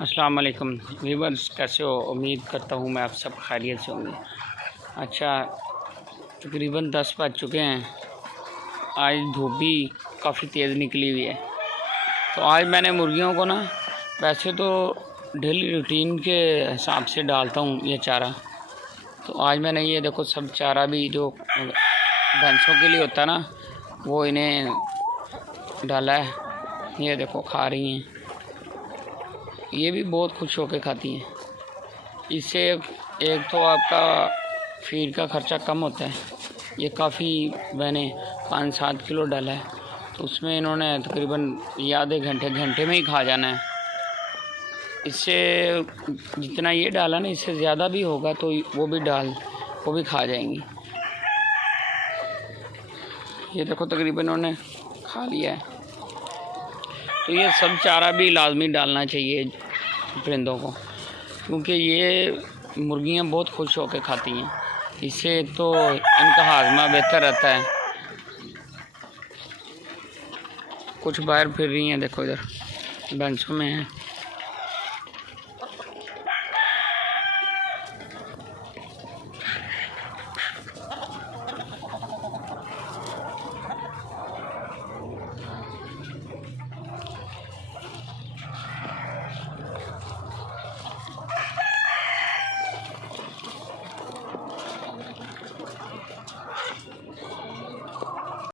अस्सलाम वालेकुम व्यूअर्स, कैसे हो? उम्मीद करता हूँ मैं आप सब खैरियत से होंगे। अच्छा, तकरीबन 10 बज चुके हैं। आज धूप भी काफ़ी तेज़ निकली हुई है। तो आज मैंने मुर्गियों को ना, वैसे तो डेली रूटीन के हिसाब से डालता हूँ ये चारा। तो आज मैंने ये देखो सब चारा भी जो भैंसों के लिए होता है ना, वो इन्हें डाला है। ये देखो खा रही हैं, ये भी बहुत खुश होकर खाती हैं। इससे एक तो आपका फीड का ख़र्चा कम होता है। ये काफ़ी मैंने 5-7 किलो डाला है, तो उसमें इन्होंने तकरीबन आधे घंटे में ही खा जाना है। इससे जितना ये डाला ना, इससे ज़्यादा भी होगा तो वो भी खा जाएंगी। ये देखो तकरीबन इन्होंने खा लिया है। तो ये सब चारा भी लाजमी डालना चाहिए परिंदों को, क्योंकि ये मुर्गियाँ बहुत खुश होकर खाती हैं। इससे एक तो इनका हाजमा बेहतर रहता है। कुछ बाहर फिर रही हैं, देखो इधर भैंसों में हैं।